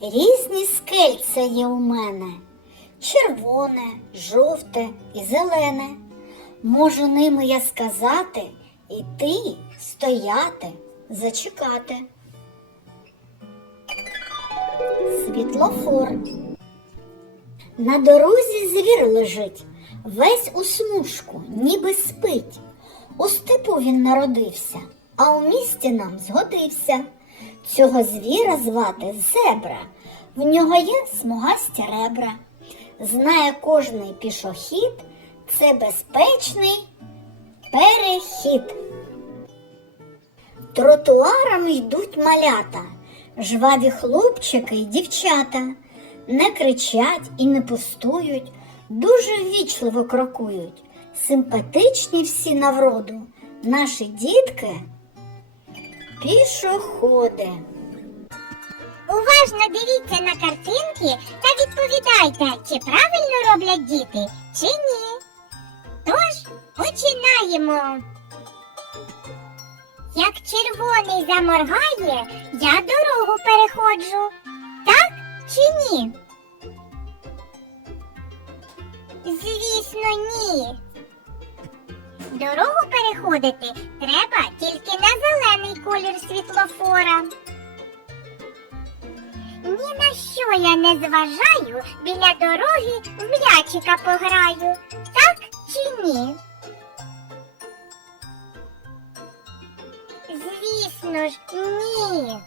Різні скельця є у мене червоне, жовте і зелене. Можу ними я сказати, іти, стояти, зачекати. Світлофор. На дорозі звір лежить, весь у смужку, ніби спить. У степу він народився, а у місті нам згодився. Цього звіра звати зебра. В нього є смугасті ребра. Знає кожний пішохід, це безпечний перехід. Тротуарами йдуть малята, жваві хлопчики й дівчата, не кричать і не пустують, дуже ввічливо крокують, симпатичні всі навроду, наші дітки пішоходи. Уважно дивіться на картинки та відповідайте, чи правильно роблять діти, чи ні. Тож починаємо. Як червоний заморгає, я дорогу переходжу. Так чи ні? Звісно, ні. Дорогу переходити треба тільки на зелений колір світлофора. Ні на що я не зважаю, біля дороги в м'ячика пограю. Так чи ні? Звісно ж, ні.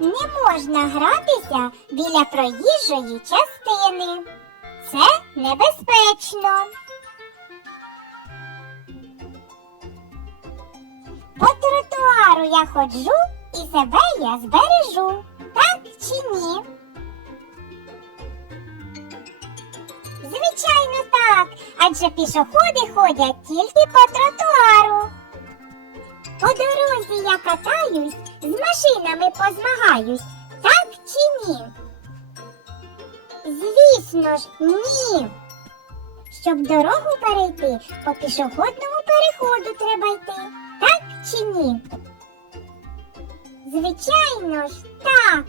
Не можна гратися біля проїжджої частини. Це небезпечно. По тротуару я ходжу і себе я збережу. Так чи ні? Звичайно, так. Адже пішоходи ходять тільки по тротуару. По дорозі я катаюсь, з машинами позмагаюсь. Так чи ні? Звісно ж, ні. Щоб дорогу перейти, по пішохідному переходу треба йти. Чи ні? Звичайно ж, так.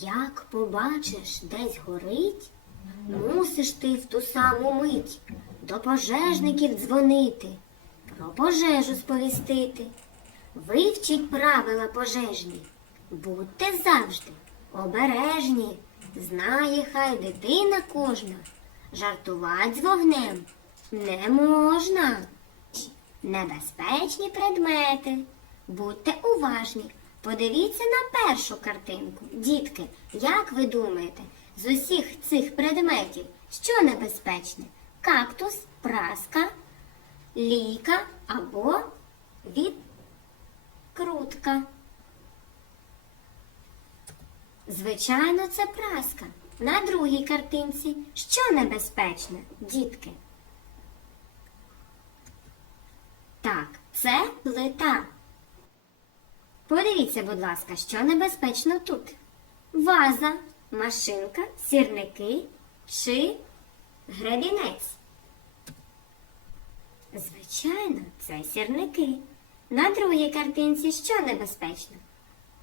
Як побачиш, десь горить, мусиш ти в ту саму мить до пожежників дзвонити, про пожежу сповістити. Вивчіть правила пожежні, будьте завжди обережні, знає хай дитина кожна, жартувати з вогнем не можна. Небезпечні предмети. Будьте уважні. Подивіться на першу картинку. Дітки, як ви думаєте, з усіх цих предметів, що небезпечне? Кактус, праска, лійка або відкрутка? Звичайно, це праска. На другій картинці що небезпечне, дітки? Так, це плита. Подивіться, будь ласка, що небезпечно тут. Ваза, машинка, сірники чи гребінець. Звичайно, це сірники. На другій картинці що небезпечно?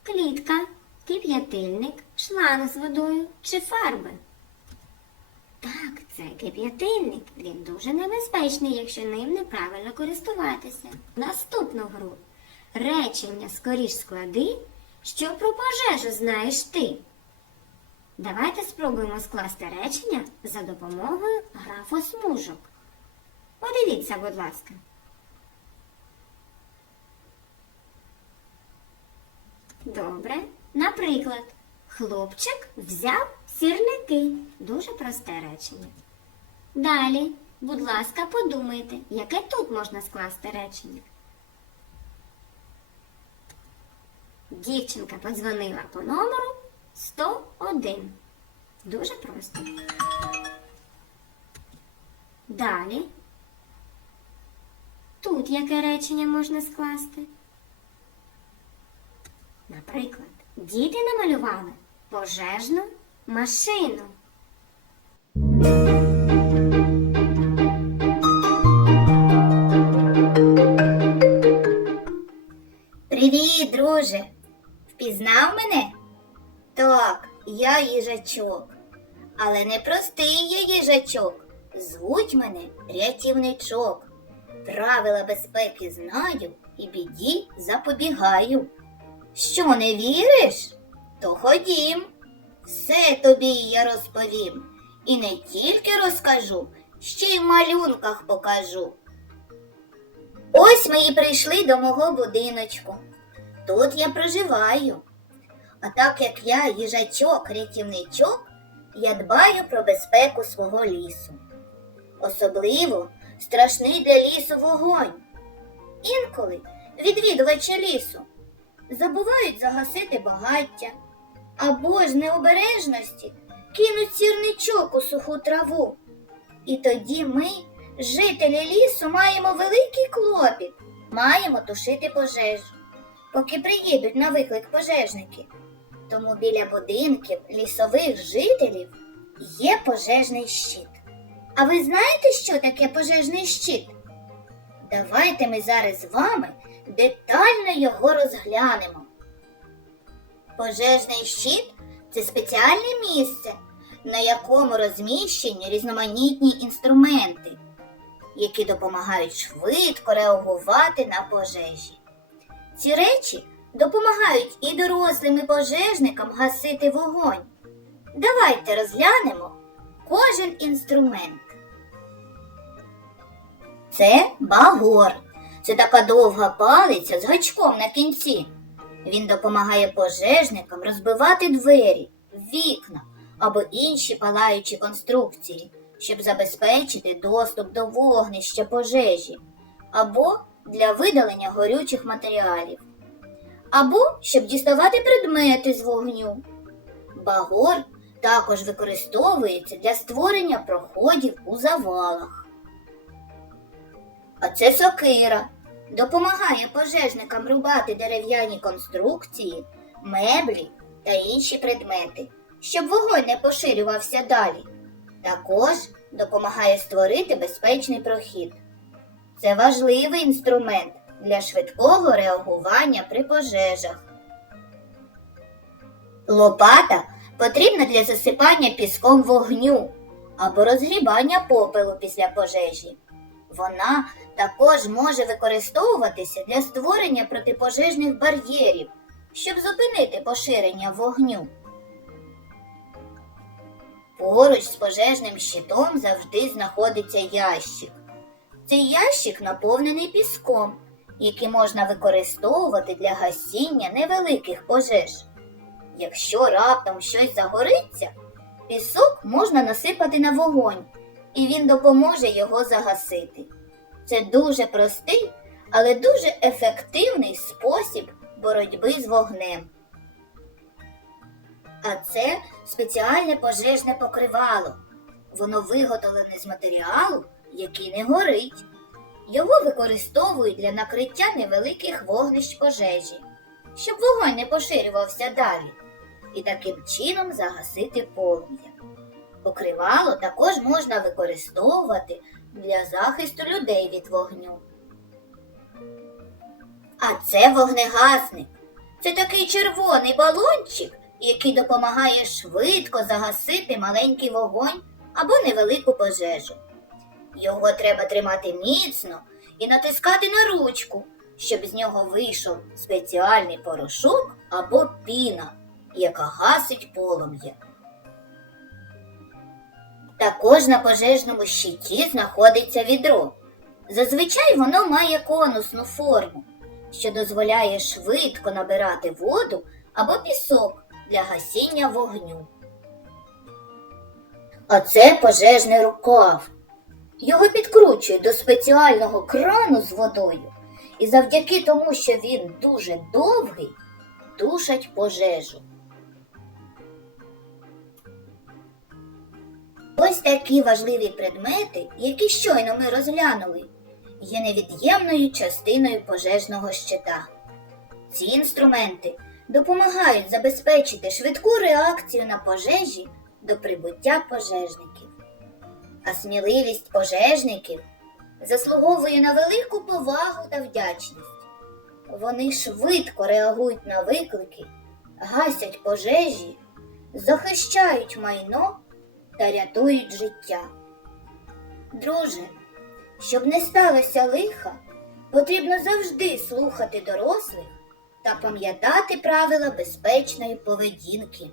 Клітка, кип'ятильник, шланг з водою чи фарби. Так, це кип'ятильник. Він дуже небезпечний, якщо ним неправильно користуватися. Наступну гру. Речення скоріш склади, що про пожежу знаєш ти. Давайте спробуємо скласти речення за допомогою графосмужок. Подивіться, будь ласка. Добре. Наприклад, хлопчик взяв сірники. Дуже просте речення. Далі, будь ласка, подумайте, яке тут можна скласти речення. Дівчинка подзвонила по номеру 101. Дуже просто. Далі. Тут яке речення можна скласти? Наприклад, діти намалювали пожежну машину. Привіт, друже! Впізнав мене? Так, я їжачок. Але не простий я їжачок. Звуть мене рятівничок. Правила безпеки знаю і біді запобігаю. Що не віриш? То ходім. Все тобі я розповім. І не тільки розкажу, ще й в малюнках покажу. Ось ми і прийшли до мого будиночку. Тут я проживаю. А так як я їжачок, рятівничок, я дбаю про безпеку свого лісу. Особливо страшний для лісу вогонь. Інколи відвідувачі лісу забувають загасити багаття або ж необережності кинуть сірничок у суху траву. І тоді ми, жителі лісу, маємо великий клопіт, маємо тушити пожежу, поки приїдуть на виклик пожежники. Тому біля будинків лісових жителів є пожежний щит. А ви знаєте, що таке пожежний щит? Давайте ми зараз з вами детально його розглянемо. Пожежний щит це спеціальне місце, на якому розміщені різноманітні інструменти, які допомагають швидко реагувати на пожежі. Ці речі допомагають і дорослим і пожежникам гасити вогонь. Давайте розглянемо кожен інструмент. Це багор. Це така довга палиця з гачком на кінці. Він допомагає пожежникам розбивати двері, вікна або інші палаючі конструкції, щоб забезпечити доступ до вогнища пожежі, або для видалення горючих матеріалів, або щоб діставати предмети з вогню. Багор також використовується для створення проходів у завалах. А це сокира. Допомагає пожежникам рубати дерев'яні конструкції, меблі та інші предмети, щоб вогонь не поширювався далі. Також допомагає створити безпечний прохід. Це важливий інструмент для швидкого реагування при пожежах. Лопата потрібна для засипання піском вогню або розгрібання попелу після пожежі. Вона також може використовуватися для створення протипожежних бар'єрів, щоб зупинити поширення вогню. Поруч з пожежним щитом завжди знаходиться ящик. Цей ящик наповнений піском, який можна використовувати для гасіння невеликих пожеж. Якщо раптом щось загориться, пісок можна насипати на вогонь, і він допоможе його загасити. Це дуже простий, але дуже ефективний спосіб боротьби з вогнем. А це спеціальне пожежне покривало. Воно виготовлене з матеріалу, який не горить. Його використовують для накриття невеликих вогнищ пожежі, щоб вогонь не поширювався далі, і таким чином загасити полум'я. Покривало також можна використовувати для захисту людей від вогню. А це вогнегасник. Це такий червоний балончик, який допомагає швидко загасити маленький вогонь або невелику пожежу. Його треба тримати міцно і натискати на ручку, щоб з нього вийшов спеціальний порошок або піна, яка гасить полум'я. Також на пожежному щиті знаходиться відро. Зазвичай воно має конусну форму, що дозволяє швидко набирати воду або пісок для гасіння вогню. А це пожежний рукав. Його підкручують до спеціального крану з водою, і завдяки тому, що він дуже довгий, тушать пожежу. Ось такі важливі предмети, які щойно ми розглянули, є невід'ємною частиною пожежного щита. Ці інструменти допомагають забезпечити швидку реакцію на пожежі до прибуття пожежників. А сміливість пожежників заслуговує на велику повагу та вдячність. Вони швидко реагують на виклики, гасять пожежі захищають майно та рятують життя. Друже, щоб не сталося лиха, потрібно завжди слухати дорослих та пам'ятати правила безпечної поведінки.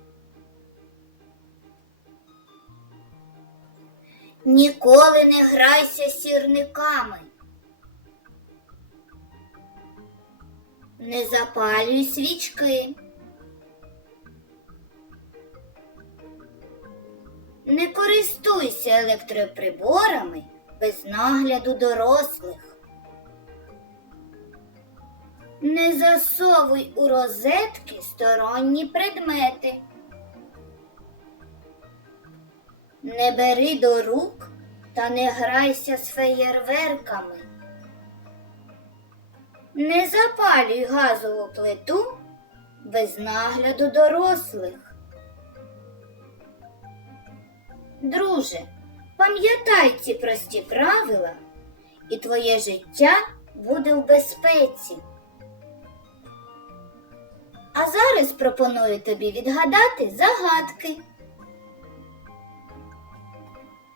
Ніколи не грайся сірниками. Не запалюй свічки. Не користуйся електроприборами без нагляду дорослих. Не засовуй у розетки сторонні предмети. Не бери до рук та не грайся з феєрверками. Не запалюй газову плиту без нагляду дорослих. Друже, пам'ятай ці прості правила, і твоє життя буде в безпеці. А зараз пропоную тобі відгадати загадки.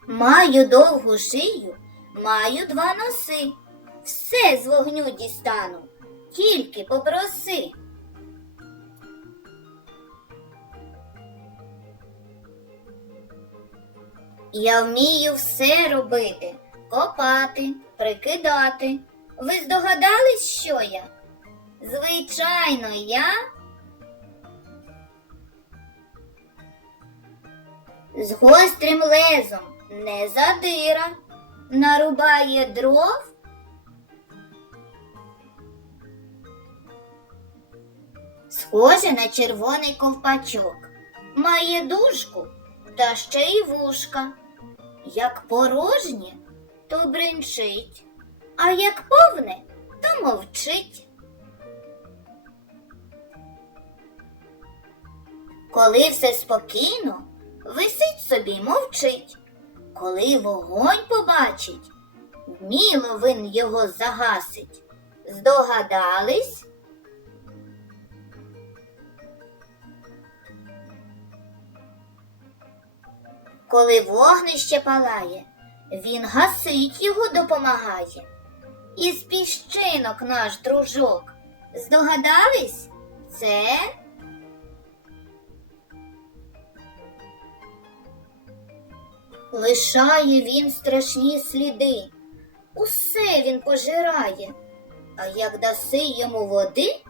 Маю довгу шию, маю два носи. Все з вогню дістану, тільки попроси. Я вмію все робити, копати, прикидати. Ви здогадались, що я? Звичайно, я з гострим лезом не задира, нарубає дров. Схоже на червоний ковпачок, має дужку та ще й вушка. Як порожнє, то бринчить, а як повне, то мовчить. Коли все спокійно, висить собі мовчить. Коли вогонь побачить, вміло він його загасить. Здогадались? Коли вогнище палає, він гасить його допомагає. Із піщинок наш дружок. Здогадались? Це лишає він страшні сліди. Усе він пожирає, а як даси йому води,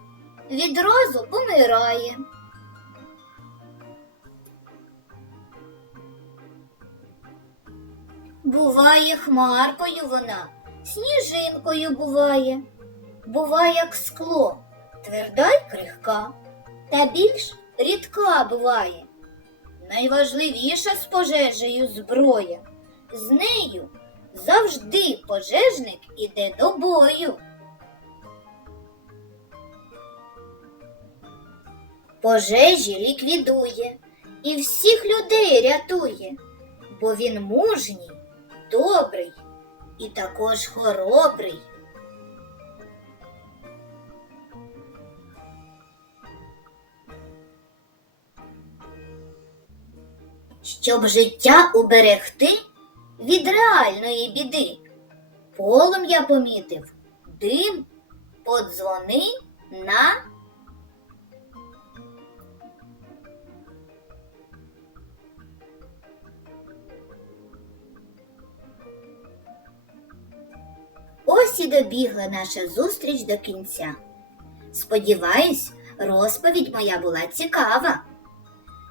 відразу помирає. Буває хмаркою вона, сніжинкою буває, буває як скло, тверда й крихка, та більш рідка буває. Найважливіша з пожежею зброя. З нею завжди пожежник іде до бою. Пожежі ліквідує і всіх людей рятує, бо він мужній, добрий і також хоробрий. Щоб життя уберегти від реальної біди, полум'я помітив, дим подзвони на Ось добігла наша зустріч до кінця. Сподіваюсь, розповідь моя була цікава.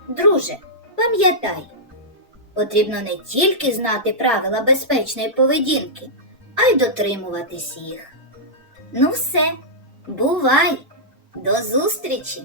Друже, пам'ятай, потрібно не тільки знати правила безпечної поведінки, а й дотримуватись їх. Ну все, бувай, до зустрічі!